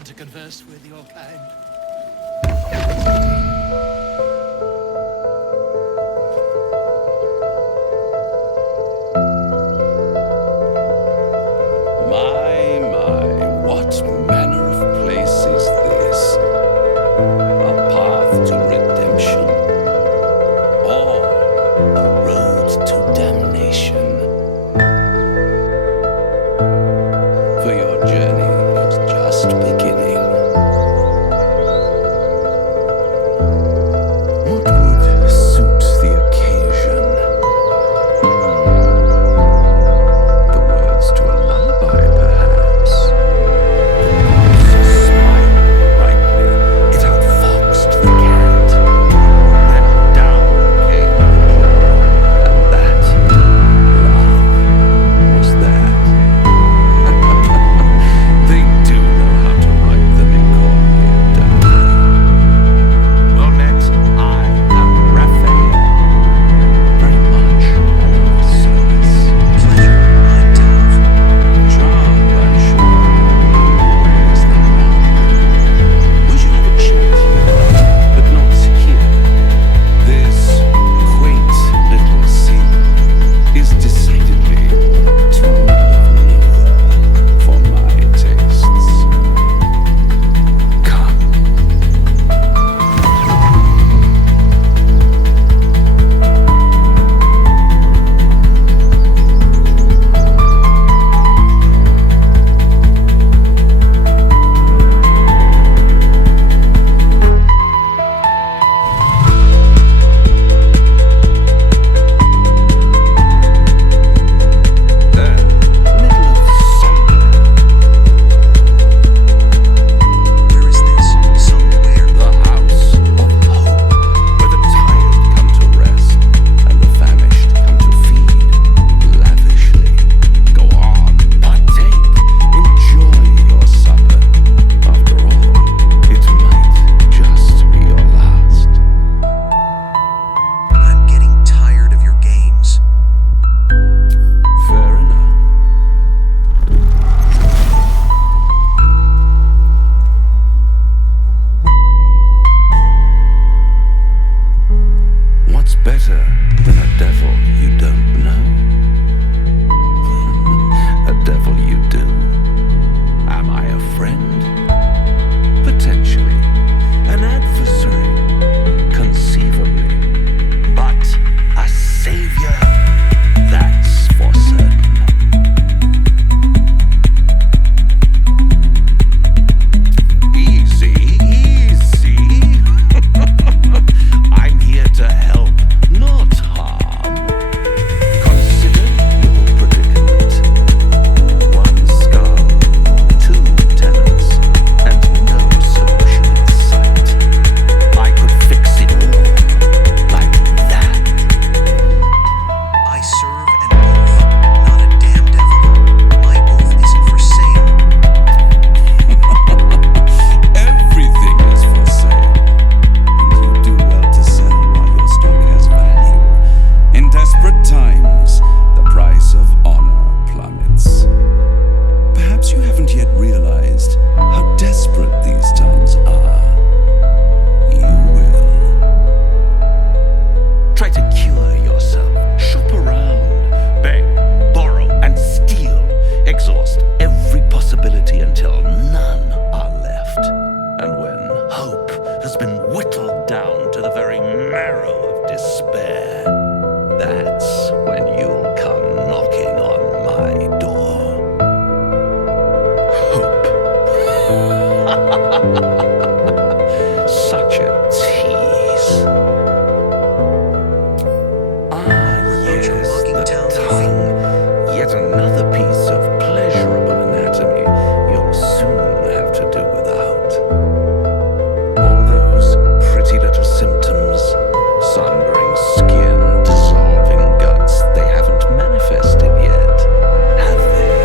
man to converse with your kind. My, what manner of place is this? A path to redemption, or a road to damnation? For your journey is just beginning. What would suit the occasion? The words to a lullaby, perhaps. The mouse smiled brightly. It outfoxed the cat. Then down came the claw, and that love was that. They do know how to write them in cornmeal, don't they? Well, next, I am Raphael. Very much at your service. Pleasure, I'm Tav. Charmed, I'm sure. Where is the love? We should have a chat here, but not here. This quaint little scene is decidedly too middle of nowhere for my tastes. Come. There, middle of somewhere. Where is this? Somewhere. The house of hope, where the tired come to rest and the famished come to feed lavishly. Go on, partake, enjoy your supper. After all, it might just be your last. I'm getting tired of your games. Fair enough. What's better than a devil you don't know? A devil you do. Am I a friend? Potentially. An adversary? Conceivably. But a savior? That's for certain. Easy, easy. I'm here to help, not harm. Consider your predicament. One skull, two tenants, and no solution in sight. I could fix it all like that. I serve an oath, not a damn devil. My oath isn't for sale. Everything is for sale, and you do well to sell while your stock has value. In desperate times, the price of honor plummets. Perhaps you haven't yet realized how desperate these times are. You will. Try to cure yourself. Shop around. Beg, borrow, and steal. Exhaust every possibility until none are left. And when hope has been whittled down to the very marrow of despair, that's when you'll come knocking on my door. Hope. Such a tease. Ah, Without your yes, mocking the town tongue. Yet another piece of pleasurable anatomy you'll soon have to do without. All those pretty little symptoms, sundering skin, dissolving guts, they haven't manifested yet, have they?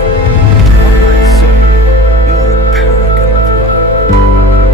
One might say you're a paragon of love.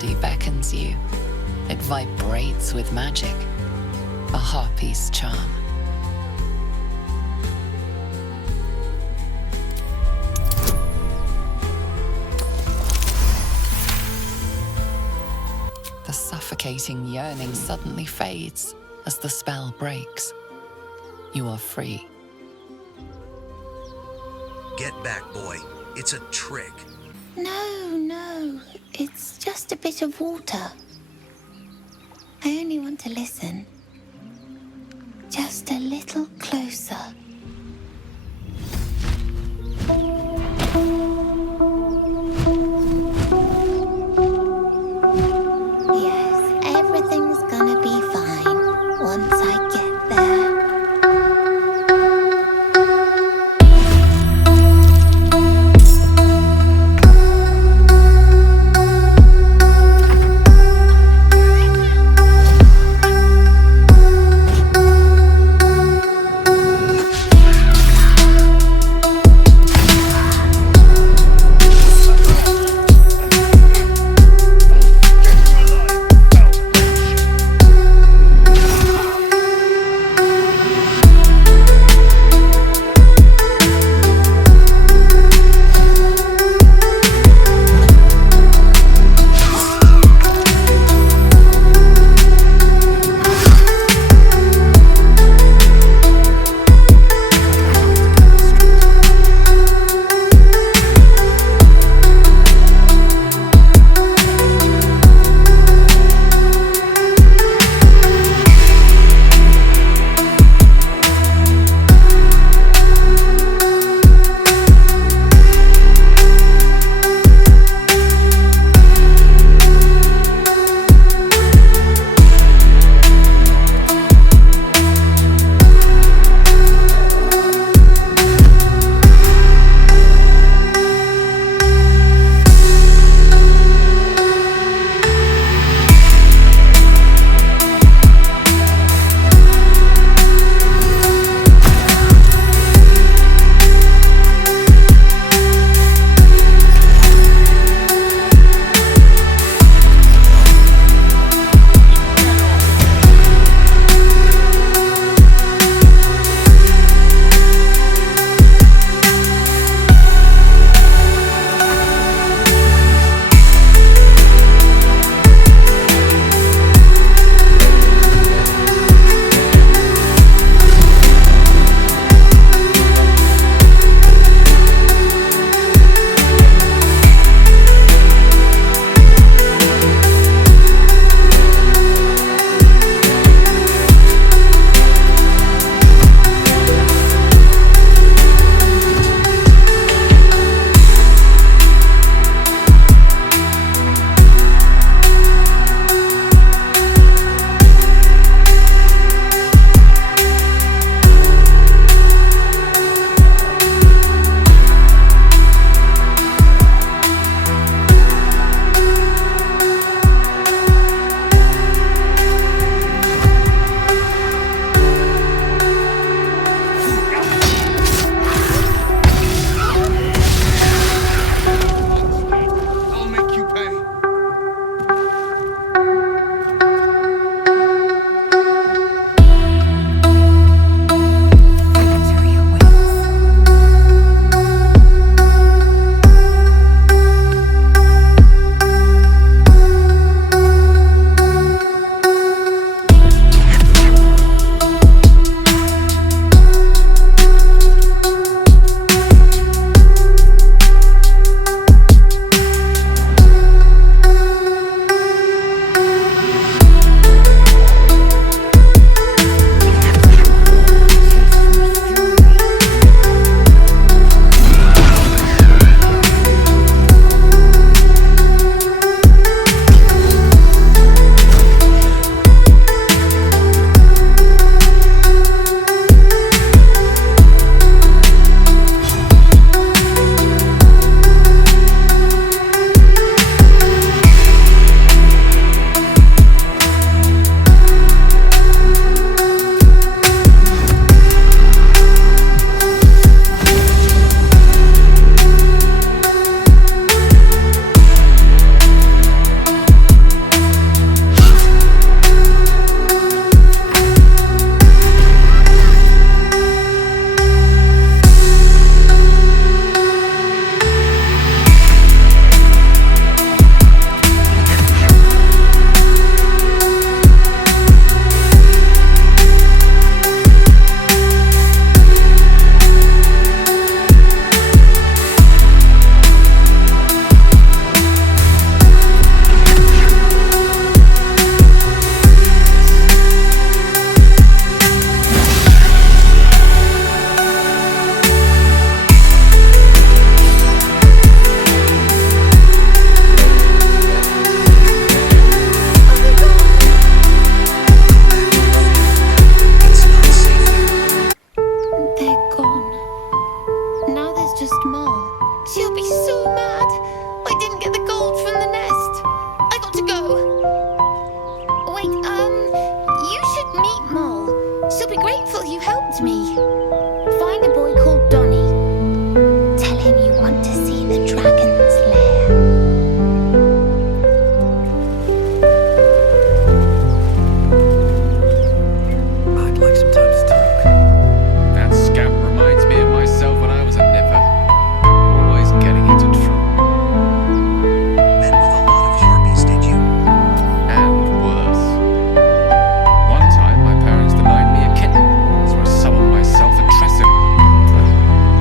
melody beckons you. It vibrates with magic, a harpy's charm. The suffocating yearning suddenly fades as the spell breaks. You are free. Get back, boy. It's a trick. No, it's just a bit of water. I only want to listen. Just a little closer. Yes, everything's gonna be fine once I get there. just Mole. She'll be so mad. I didn't get the gold from the nest. I got to go. Wait, you should meet Mole. She'll be grateful you helped me. Find a boy called Donny. Tell him you want to see the dragon's lair. I'd like some time to talk. That scamp reminds me of myself when I was a nipper. Always getting into trouble. Met with a lot of harpies, did you? And worse. One time, my parents denied me a kitten, so I summoned myself a Tressim.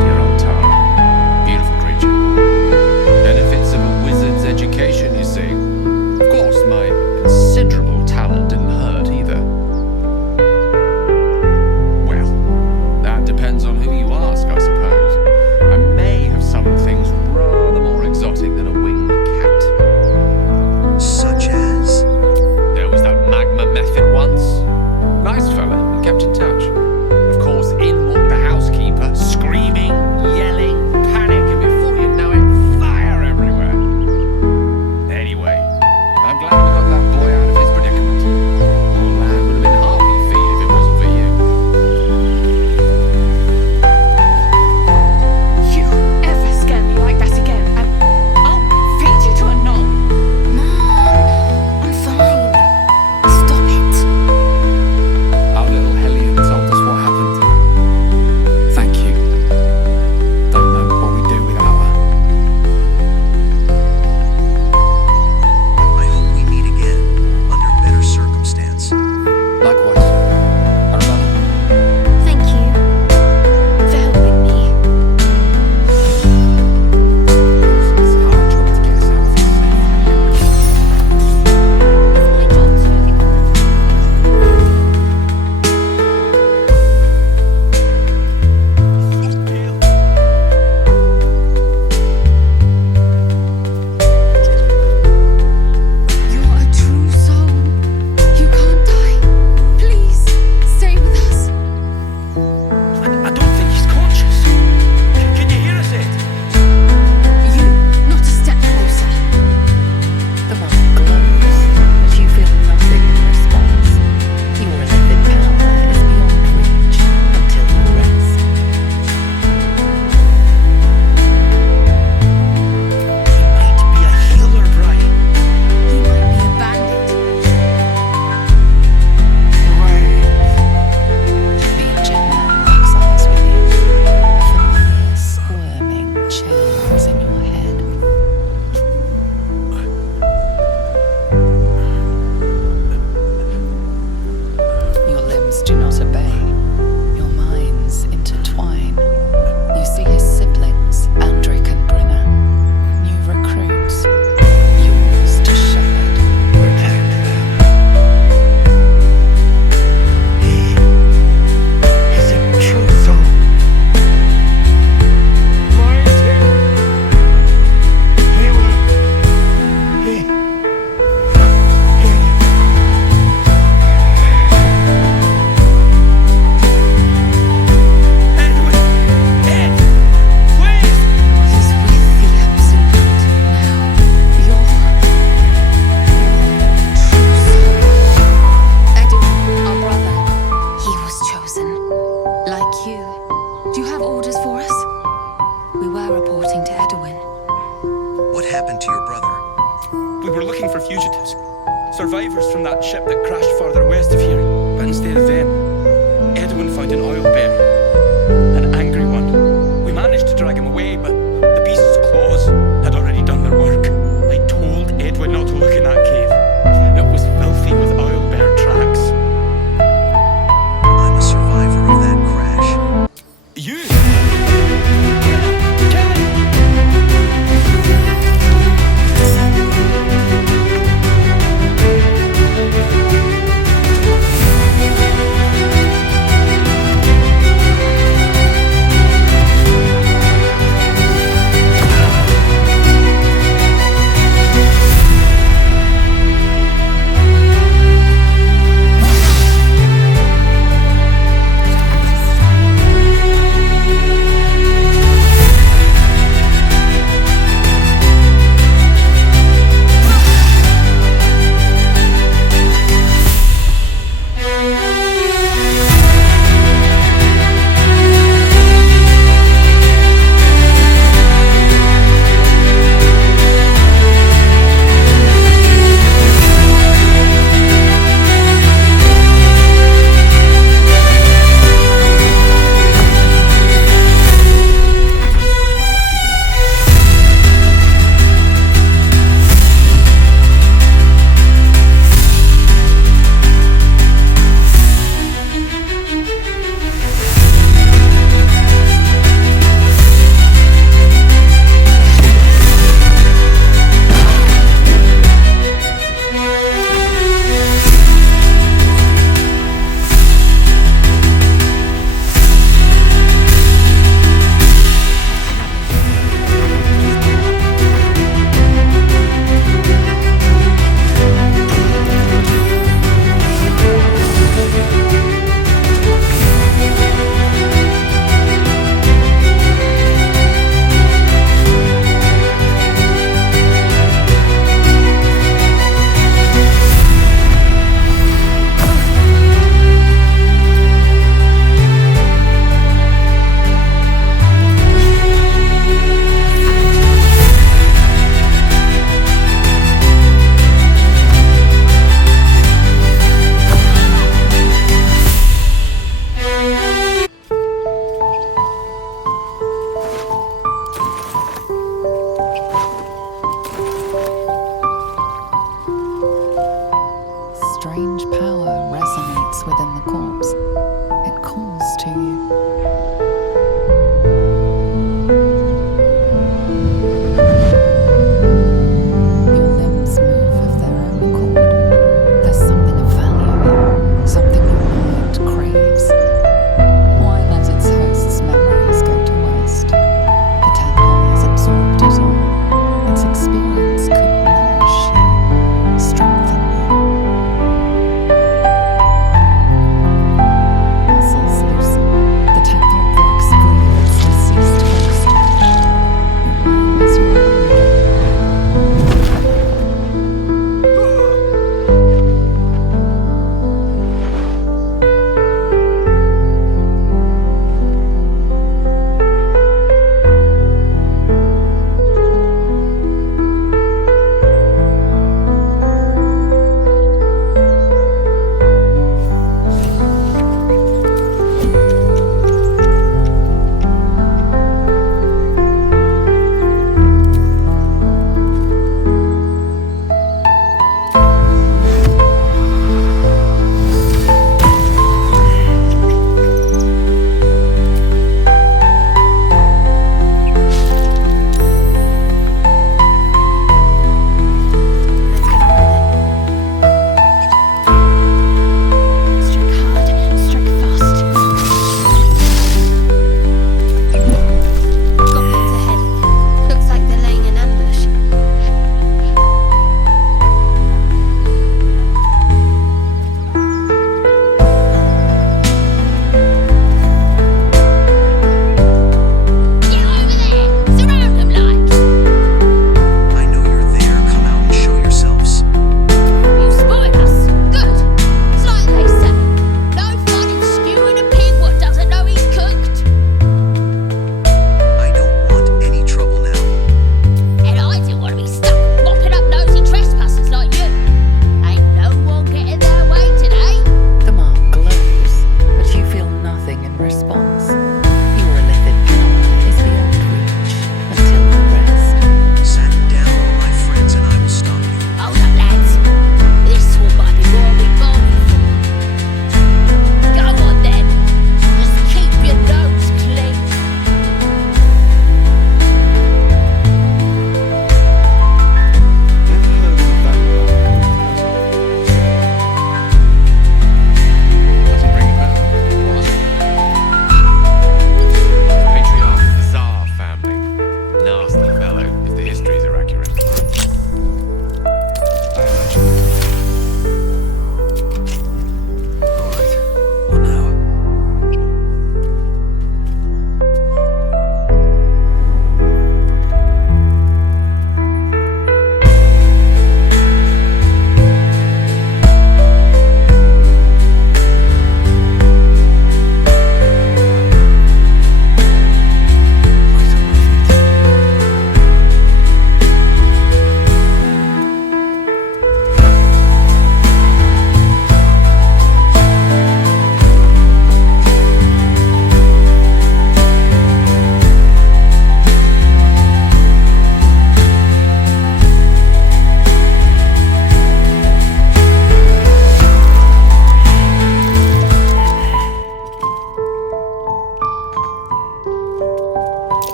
Dear old Tara. Beautiful creature. Benefits of a wizard's education, you see. Of course, my considerable talent didn't hurt either. Well, that depends on who you ask, I suppose. I may have summoned things rather more exotic than a winged cat. Such as? There was that magma method once. Nice fella, we kept in touch. Of course, in walked the housekeeper, screaming, yelling, panic, and before you know it, fire everywhere. Anyway, I'm glad we got that boy out of his predicament. Poor lad would have been harpy feed if it wasn't for you. You ever scare me like that again, and I'll feed you to a gnoll. Mom, I'm fine. Stop it. Our little Hellion told us what happened. Thank you. Don't know what we'd do without her. I hope we meet again, under better circumstance. Likewise. Arabella. Thank you for helping me. It's a hard job to get us out of here My job too. You're a true soul. You can't die. Please, stay with us. I don't think he's conscious. Can you hear us, Ed? You, not a step closer. The mark glows, but you feel nothing in response. Your elithid power is beyond reach until you rest. He might be a healer, Brian. He might be a bandit. The injured man locks eyes with you. A familiar squirming chills in your head. Your limbs do not obey. Your minds intertwine. You see his siblings, Andric and Brinna. New recruits. Yours to shepherd. Protect them. He's a true soul. Mighty. He will. Edwin! Ed! Please! He's with the Absolute now. You're true soul. Edwin, our brother, he was chosen. Like you. Do you have orders for us? We were reporting to Edwin. What happened to your brother? We were looking for fugitives. Survivors from that ship that crashed farther west of here. But instead of them, Edwin found an oil bear. An angry one. We managed to drag him away, but the beast's claws had already done their work. I told Edwin not to look in that cave. It was filthy with oil bear tracks. I'm a survivor of that crash. You?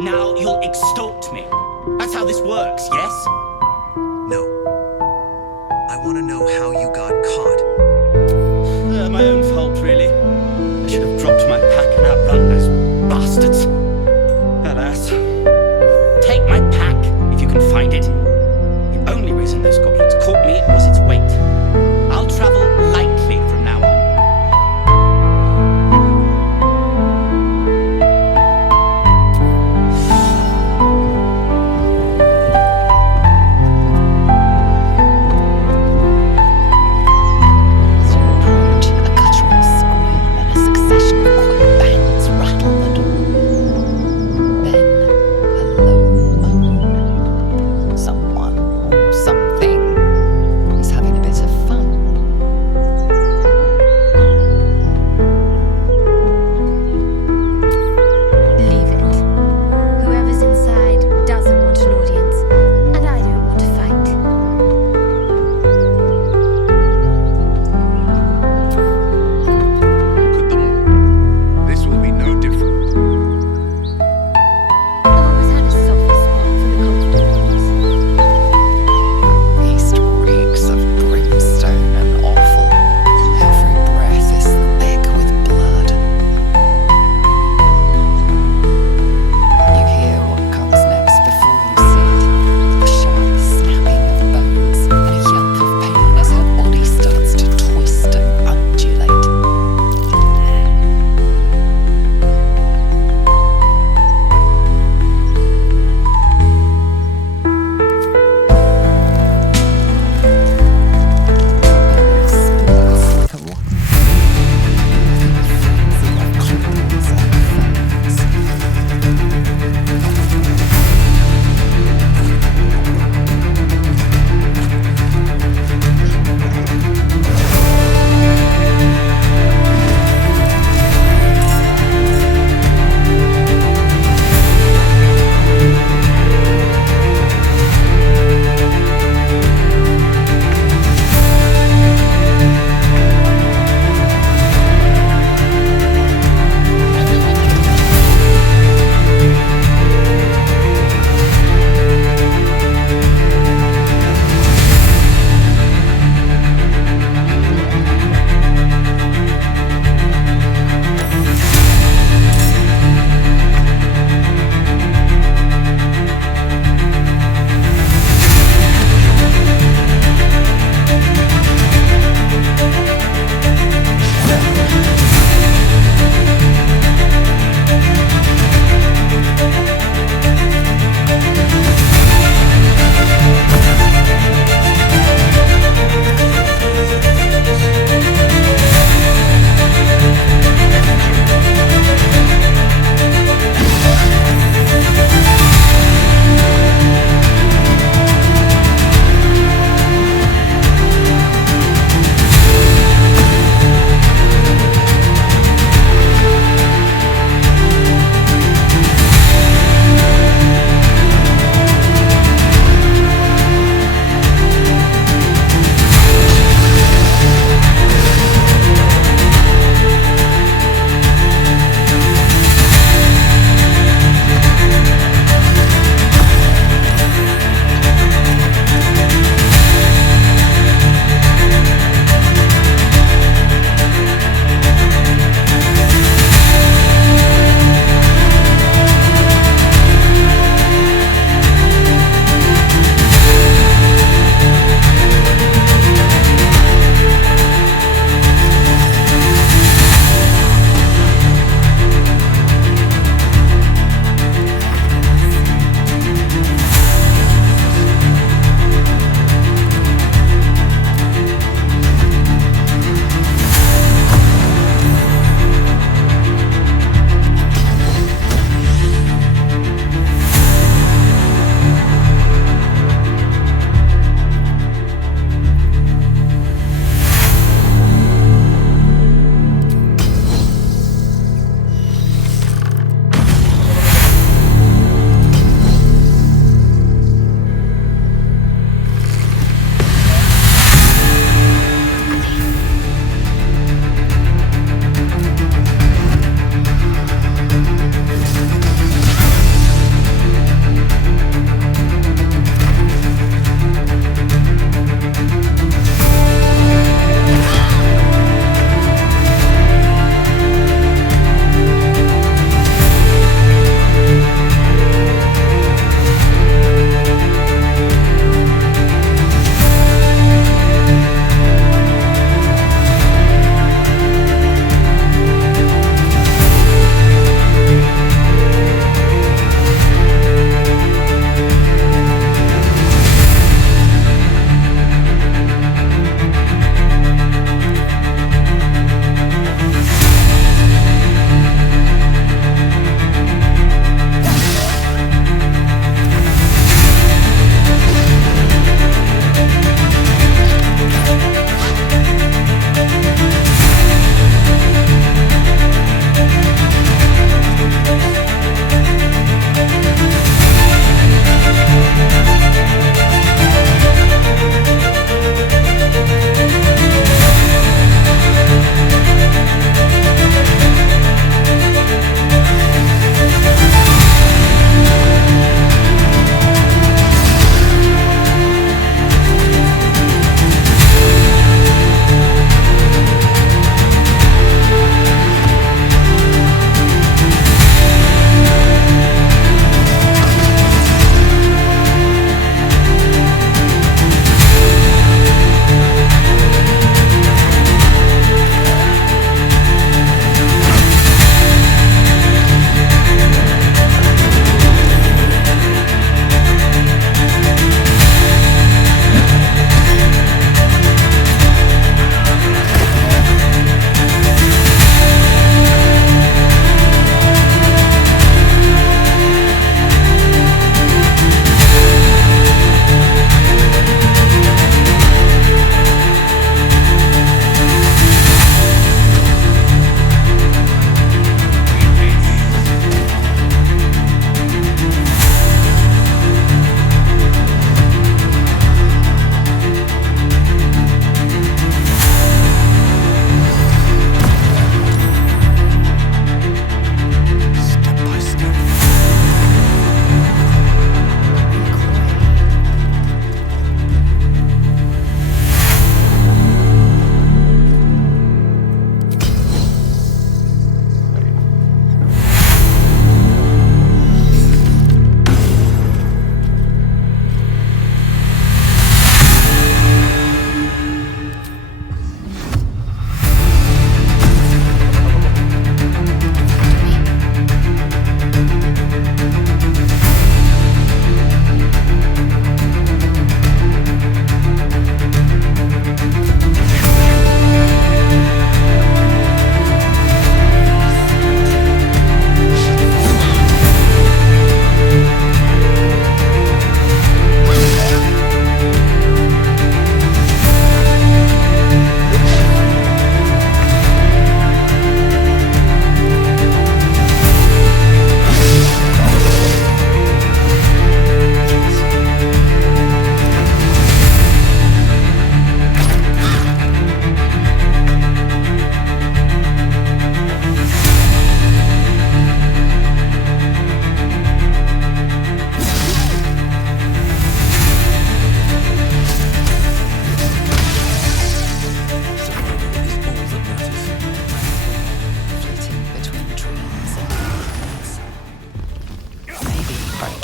Now you'll extort me. That's how this works, yes? No. I want to know how you got caught. My own fault, really. I should have dropped my pack and outrun those bastards. Alas. Take my pack, if you can find it. The only reason those goblins caught me was its weight. I'll travel lightly from now on. As you approach, a guttural scream and a succession of quick bangs rattle the door. Then, a low moan. Someone or something is having a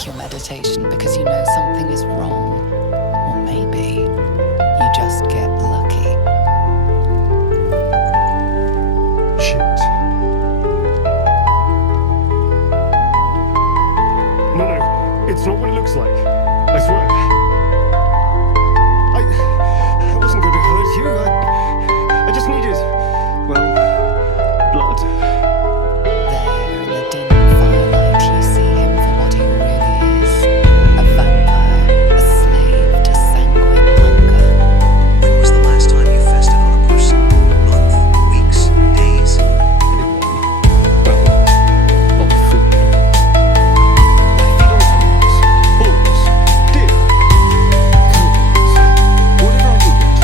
your meditation because you know something is wrong. Or maybe you just get lucky. Shit. No, it's not what it looks like. I swear. I wasn't going to hurt you. I just needed, well, blood. There in the dim firelight, you see him for what he really is. A vampire, a slave to sanguine hunger. When was the last time you feasted on a person? Month? Weeks? Days? Well, not food. I feed on animals, bulls, deer, cobras, whatever I can get.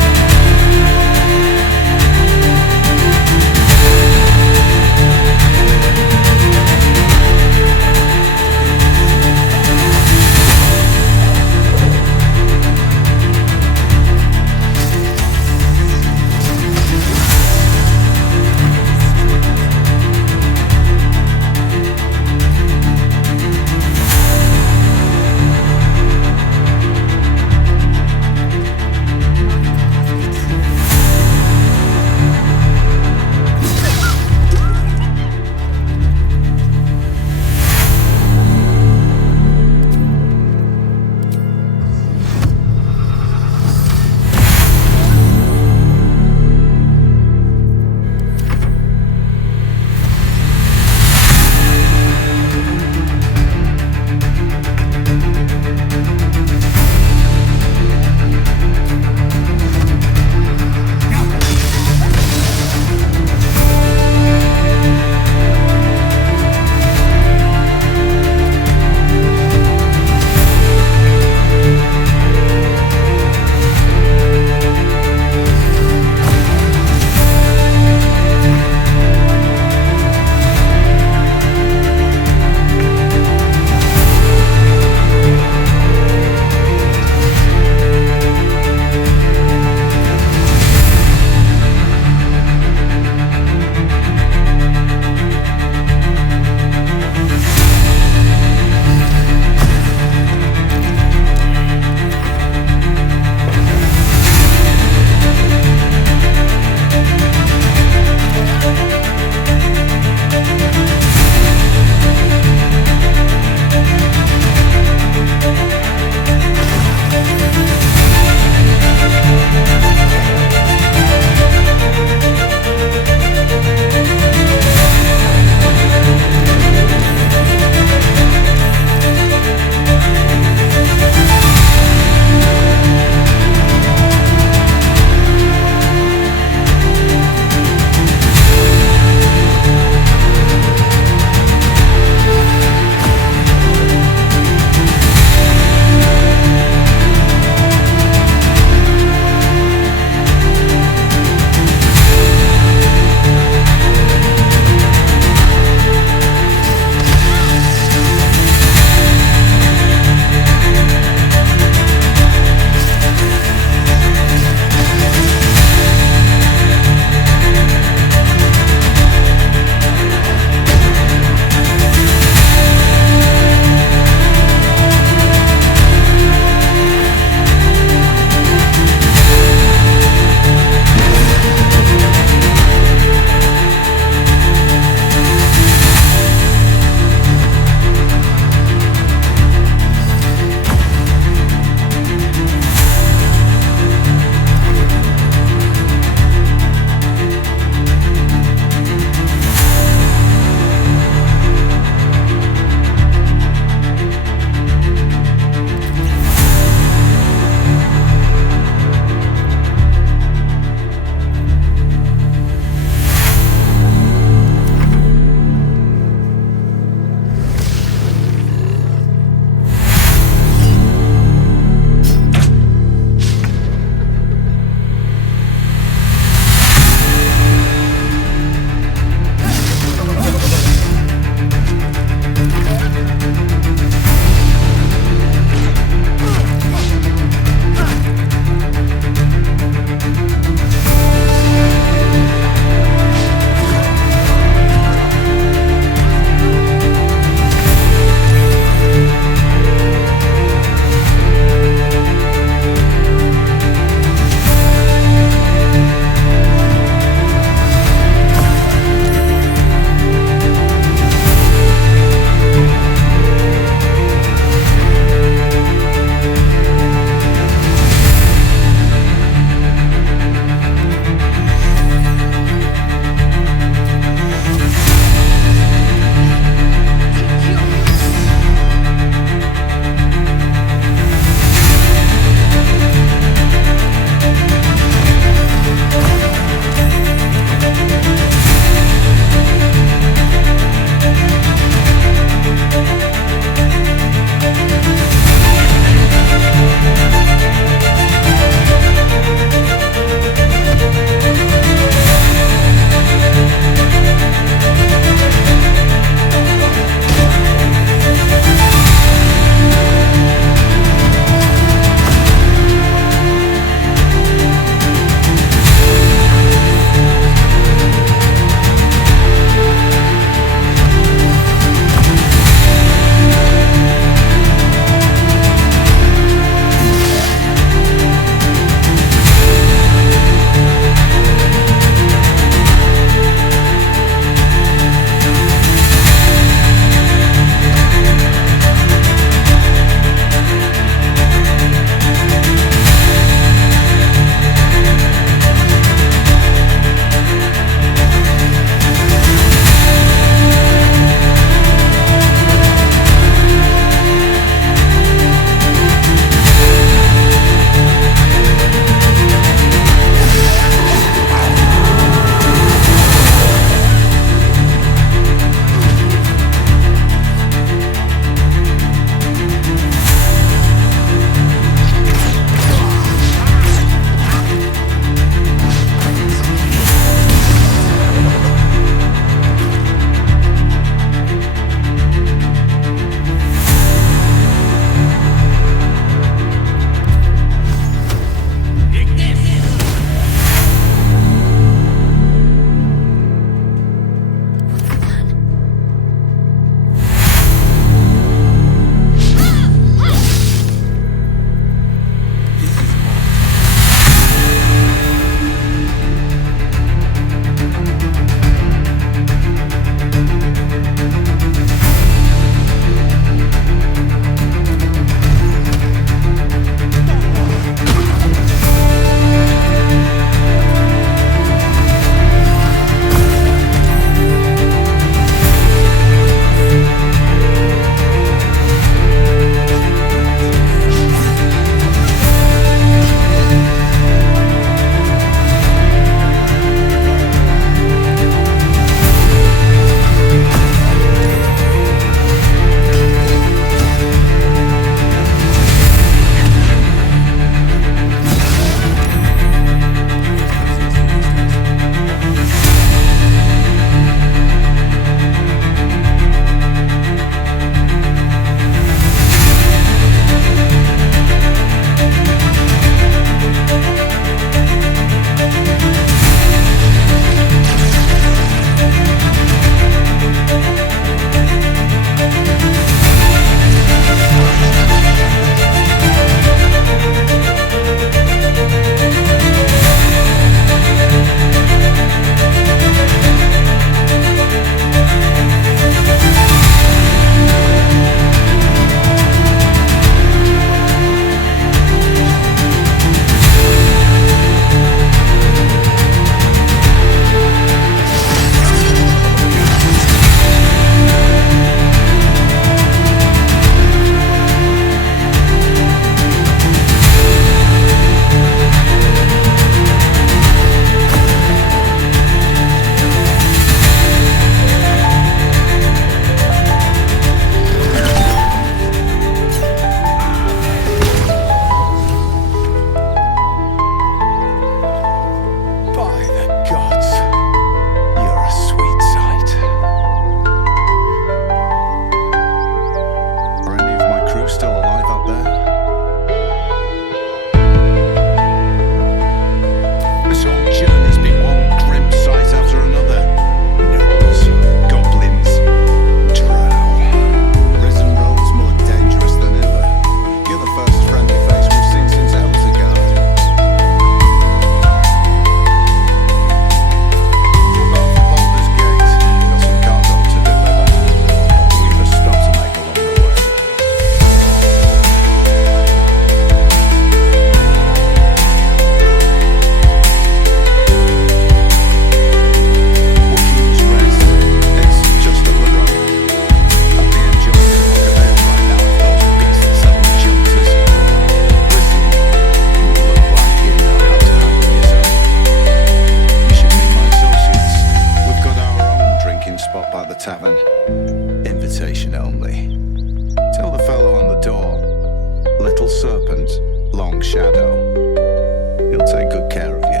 take good care of you.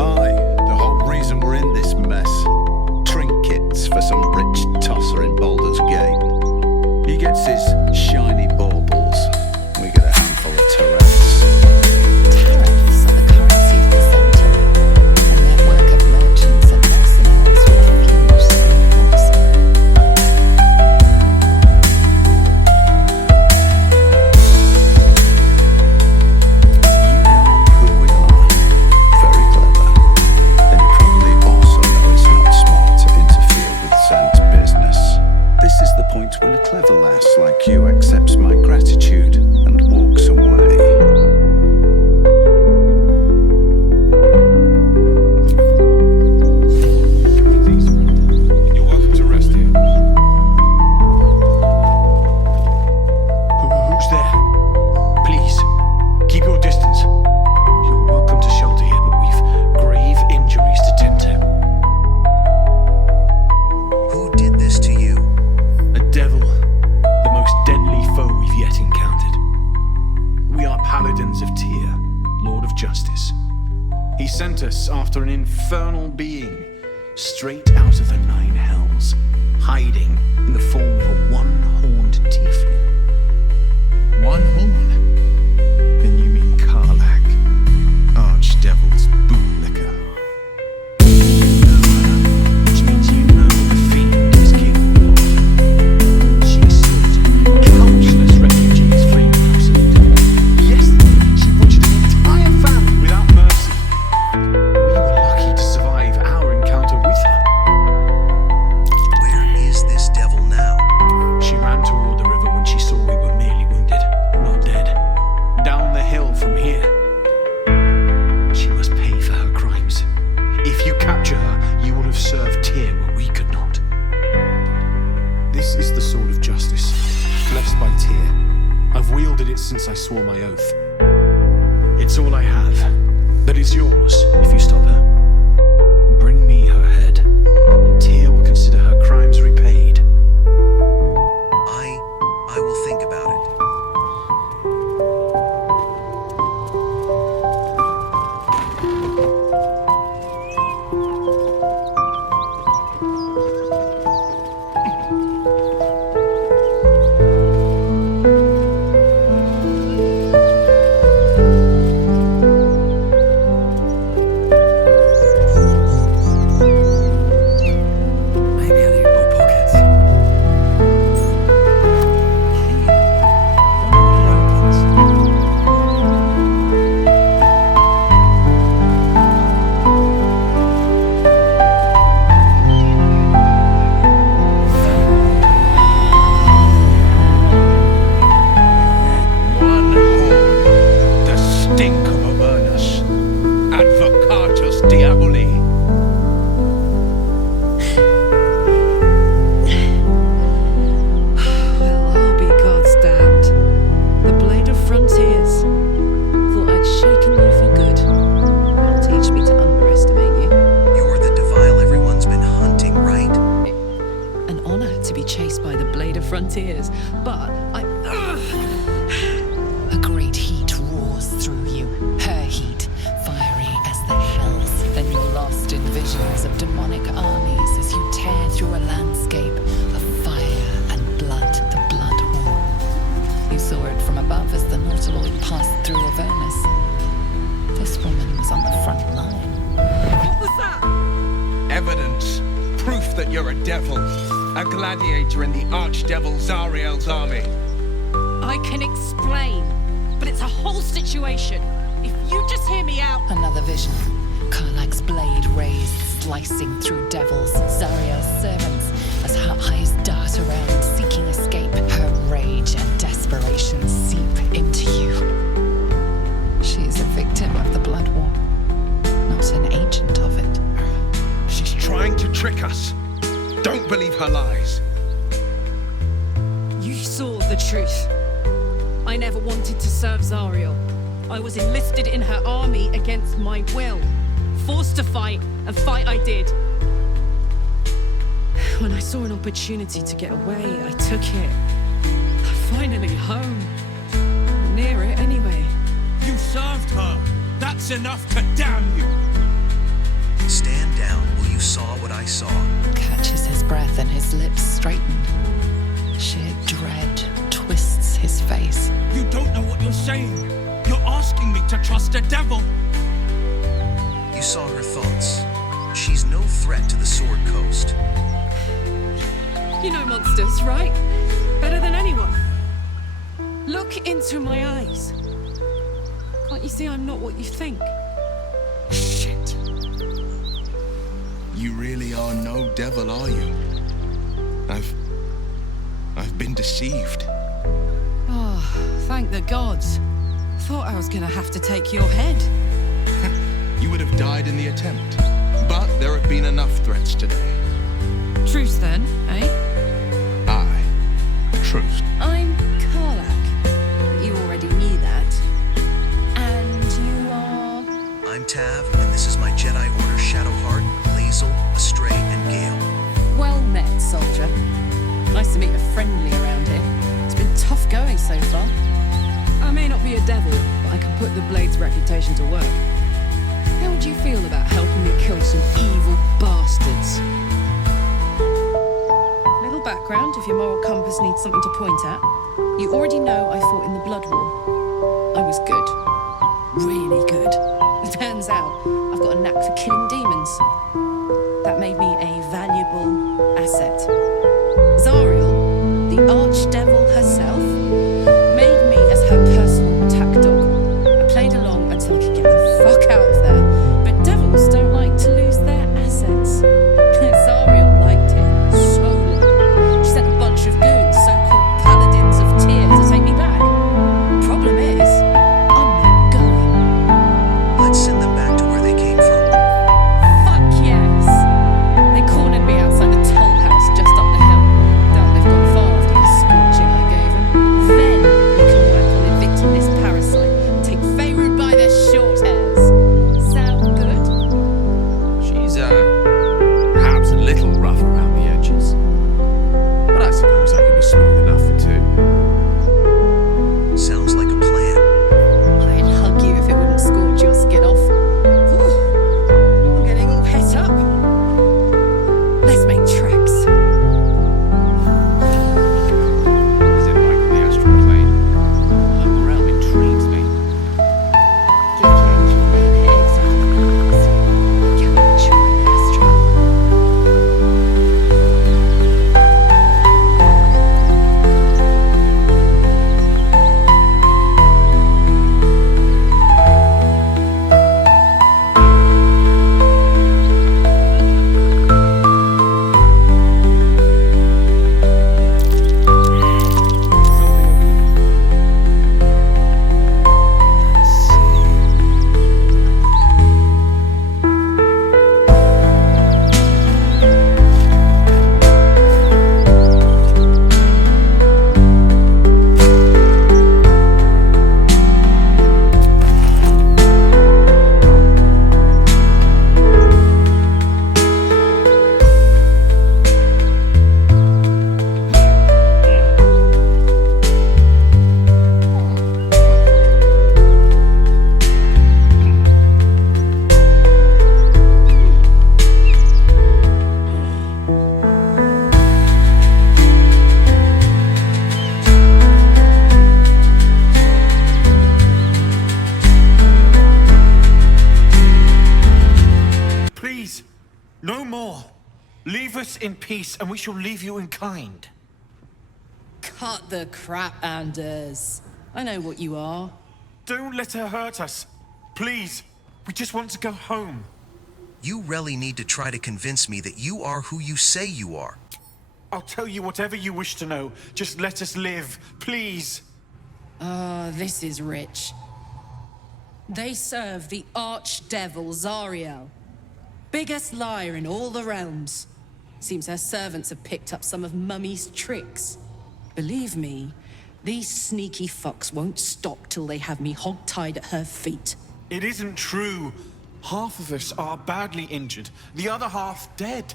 Aye, the whole reason we're in this mess. Trinkets for some rich tosser in Baldur's Gate. He gets his shiny baubles. We get a handful of turrets. Tariffs are the currency of the Zhentarim, a network of merchants and mercenaries with few scruples. You know who we are. Very clever. And you probably also know it's not smart to interfere with Zant's business. This is the point when a clever lass like you accepts my gratitude and walks away. You're welcome to rest here. Who's there? Please, keep your distance. You're welcome to shelter here, but we've grave injuries to tend to. Who did this to you? A devil, the most deadly foe we've yet encountered. We are Paladins of Tyr, Lord of Justice. He sent us after an infernal being, straight out of the Nine Hells, hiding in the form of a one-horned tiefling. One horn? Then you mean Karlach, Archdevil's bootlicker. Which means you know the fiend is capable of. She slaughtered countless refugees fleeing from Absolute. Yesterday, she butchered an entire family without mercy. We were lucky to survive our encounter with her. Where is this devil now? She ran toward the river when she saw we were merely wounded, not dead. Down the hill from here. She must pay for her crimes. If you capture her, you will have served Tyr what we could not. This is the sword of justice, blessed by Tyr. I've wielded it since I swore my oath. It's all I have, but it's yours if you stop her. Bring me her head. Tyr will consider her crimes repaid. I will think about it. Maybe I need more pockets. One horn, the stink of Avernus, advocatus diaboli. Well, I'll be God's damned. The Blade of Frontiers. Thought I'd shaken you for good. Don't teach me to underestimate you. You're the Devile everyone's been hunting, right? An honor to be chased by the Blade of Frontiers, but A great heat roars through you, her heat, fiery as the hells. Then you're lost in visions of demonic armies as you tear through a landscape of fire and blood, the blood war. You saw it from above as the Nautiloid passed through Avernus. This woman was on the front line. what was that? Evidence. Proof that you're a devil. A gladiator in the archdevil Zariel's army. I can explain, but it's a whole situation. If you just hear me out. Another vision. Karlach's blade raised, slicing through devils, Zariel's servants, as her eyes dart around, seeking escape. Her rage and desperation seep into you. She is a victim of the blood war, not an agent of it. She's trying to trick us. Don't believe her lies. You saw the truth. I never wanted to serve Zariel. I was enlisted in her army against my will. Forced to fight, and fight I did. When I saw an opportunity to get away, I took it. I Finally home. Near it, anyway. You served her. That's enough to damn you. Stand down, will you saw what I saw? Catches his breath and his lips straighten. Sheer dread twists his face. You don't know what you're saying. You're asking me to trust a devil. You saw her thoughts. She's no threat to the Sword Coast. You know monsters, right? Better than anyone. Look into my eyes. Can't you see I'm not what you think? Shit. You really are no devil, are you? I've been deceived. Oh, thank the gods. Thought I was gonna have to take your head. You would have died in the attempt. But there have been enough threats today. Truce then, eh? Aye. Truth. I'm Karlach. You already knew that. And you are... I'm Tav, and this is my Jedi Order Shadowheart, Lae'zel, Astray, and Gale. Well met, soldier. Nice to meet a friendly around here. It's been tough going so far. I may not be a devil, but I can put the Blade's reputation to work. How would you feel about helping me kill some evil bastards? Little background, if your moral compass needs something to point at. You already know I fought in the Blood War. I was good. Really good. It turns out I've got a knack for killing demons. That made me a valuable asset. Zariel, the archdevil herself, made me as her personal attack dog. I played along until I could get the fuck out of there. But devils don't like to lose their assets. Zariel liked it solely. She sent a bunch of goons, so-called Paladins of Tyr, to take me back. Problem is, I'm not going. Let's send them back to where they came from. Fuck yes! They cornered me outside the toll house just up the hill. Doubt they've gone far after the scorching I gave them. Then we can work on evicting this parasite. Take Faerun by their short hairs. Sound good? She's, perhaps a little rough around the edges. But I suppose I can be smooth enough for two. Sounds like a plan. I'd hug you if it wouldn't scorch your skin off. Ooh, I'm getting all het up. Let's make tracks. Is it like the astral plane? The local realm intrigues me. Please, no more. Leave us in peace, and we shall leave you in kind. Cut the crap, Anders. I know what you are. Don't let her hurt us. Please, we just want to go home. You really need to try to convince me that you are who you say you are. I'll tell you whatever you wish to know. Just let us live, please. This is rich. They serve the archdevil Zariel. Biggest liar in all the realms. Seems her servants have picked up some of Mummy's tricks. Believe me, these sneaky fucks won't stop till they have me hog-tied at her feet. It isn't true. Half of us are badly injured, the other half dead.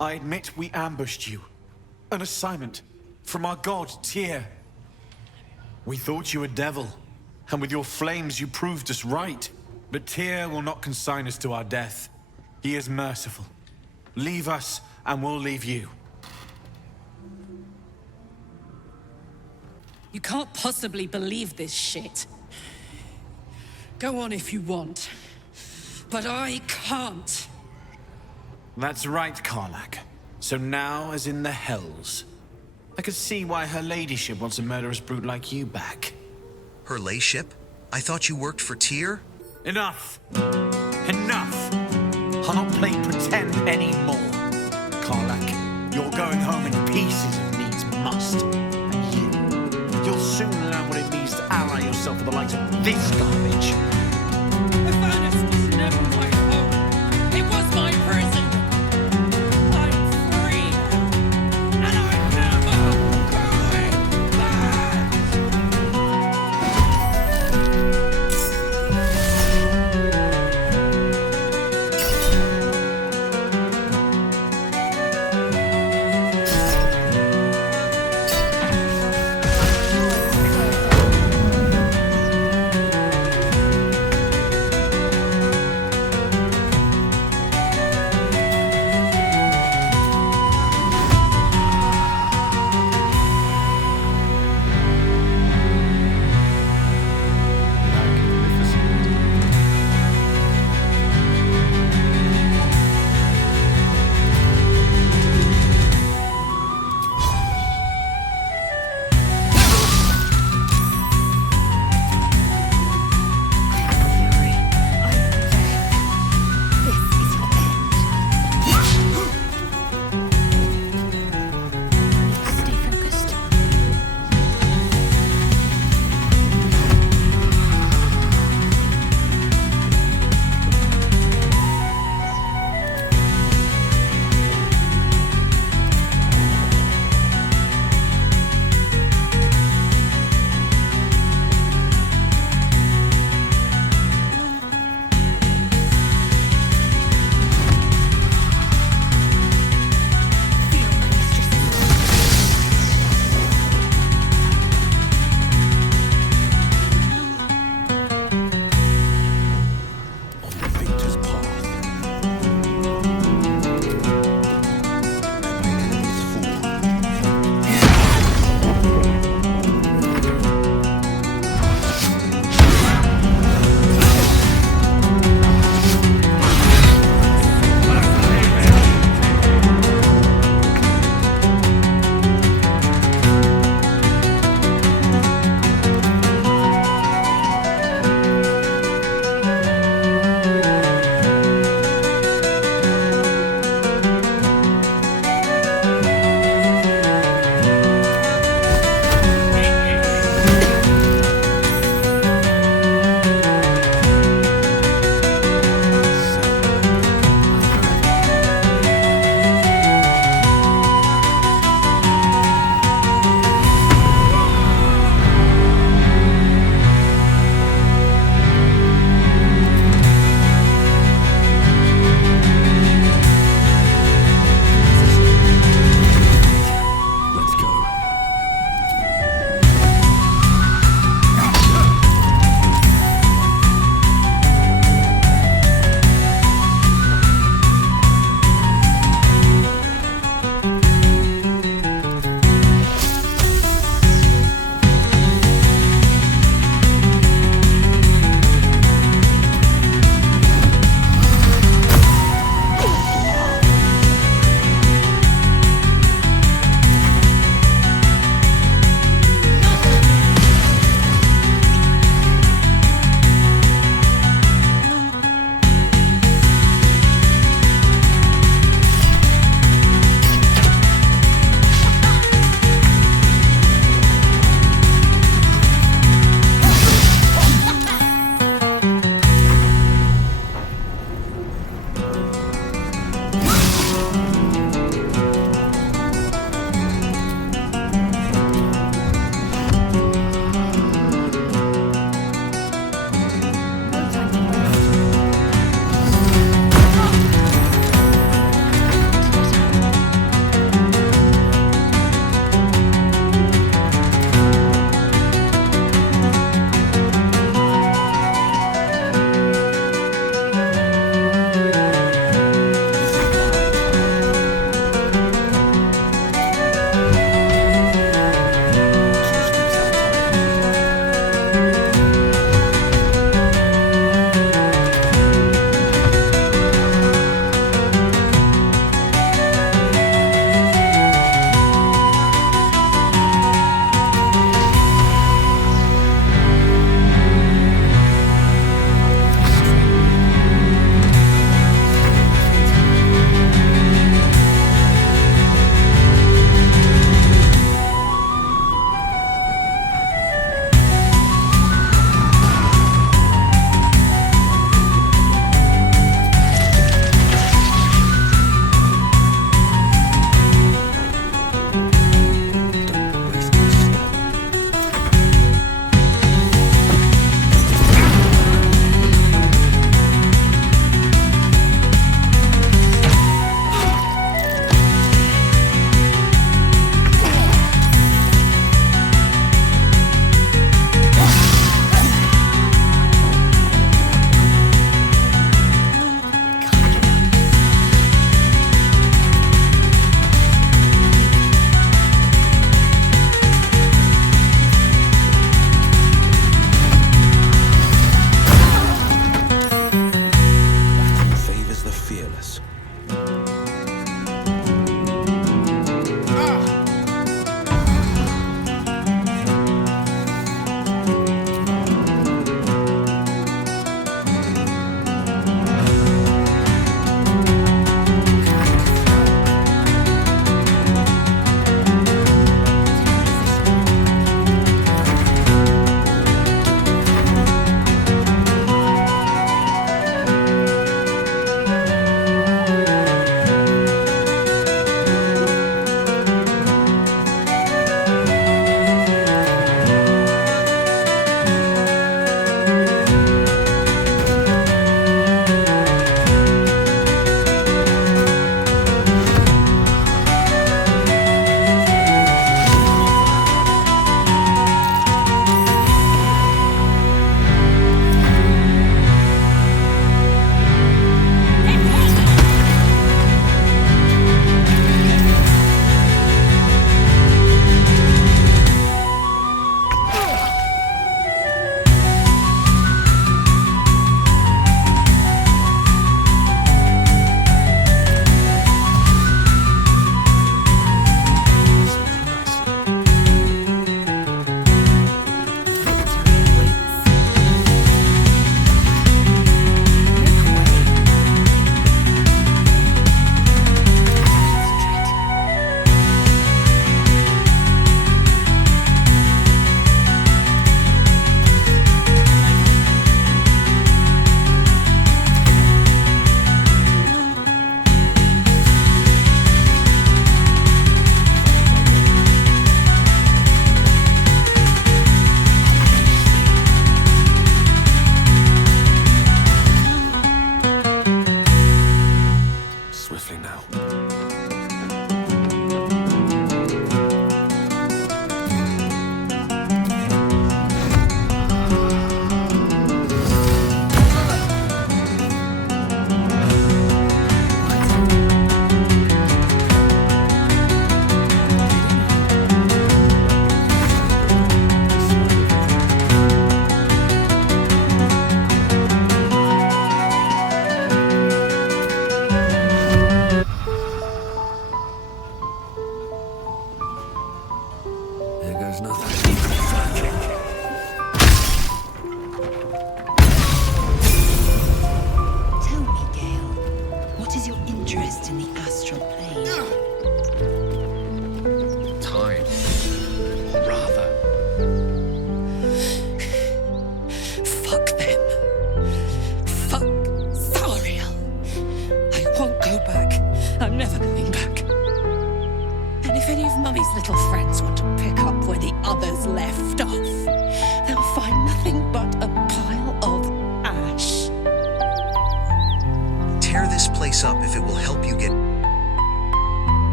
I admit we ambushed you. An assignment from our god, Tyr. We thought you a devil, and with your flames you proved us right. But Tyr will not consign us to our death. He is merciful. Leave us, and we'll leave you. You can't possibly believe this shit. Go on if you want. But I can't. That's right, Karlach. So now, as in the hells, I could see why her ladyship wants a murderous brute like you back. Her layship? I thought you worked for Tyr? Enough! Enough! I'll not play pretend anymore. Karlach, you're going home in pieces if needs must. And you'll soon learn what it means to ally yourself with the likes of this garbage. Ephanus was never my home. It was my prison. I'm free now, and I'm never going back.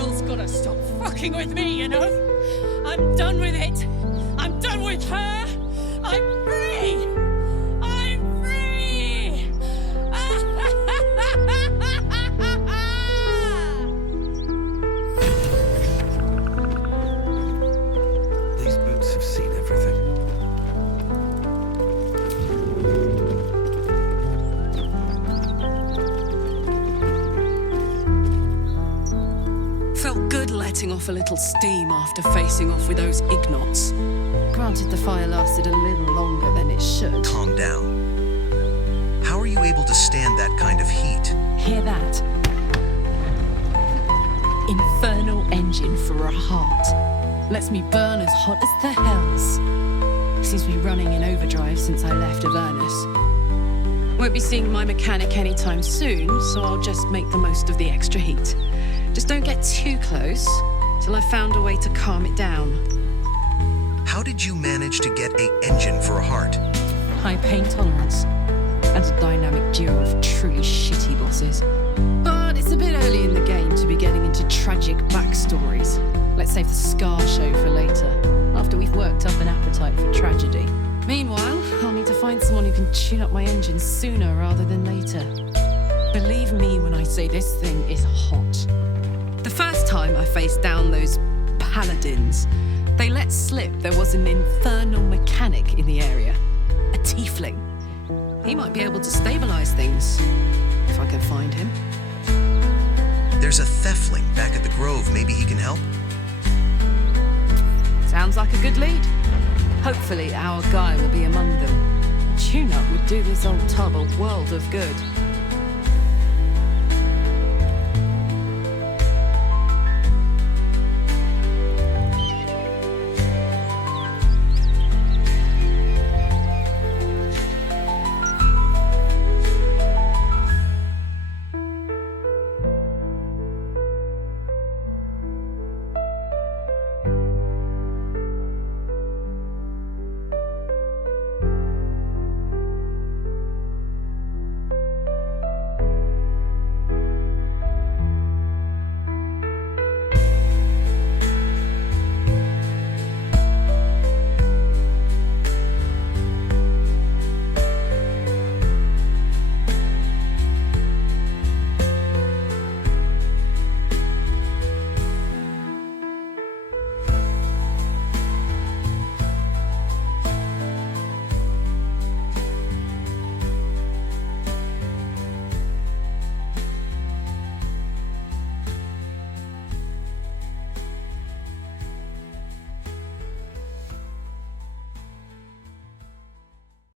Ariel's gotta stop fucking with me, you know? I'm done with it. I'm done with her. I'm free. I'm free. These boots have seen everything. Felt good letting off a little steam after facing off with those ignots. Granted, the fire lasted a little longer than it should. Calm down. How are you able to stand that kind of heat? Hear that? Infernal engine for a heart. Lets me burn as hot as the hells. Seems to be running in overdrive since I left Avernus. Won't be seeing my mechanic anytime soon, so I'll just make the most of the extra heat. Just don't get too close till I've found a way to calm it down. How did you manage to get an engine for a heart? High pain tolerance and a dynamic duo of truly shitty bosses. But it's a bit early in the game to be getting into tragic backstories. Let's save the Scar show for later, after we've worked up an appetite for tragedy. Meanwhile, I'll need to find someone who can tune up my engine sooner rather than later. Believe me when I say this thing is hot. The first time I faced down those Paladins, they let slip there was an infernal mechanic in the area. A tiefling. He might be able to stabilize things, if I can find him. There's a Thefling back at the Grove. Maybe he can help? Sounds like a good lead. Hopefully our guy will be among them. Tune-up would do this old tub a world of good.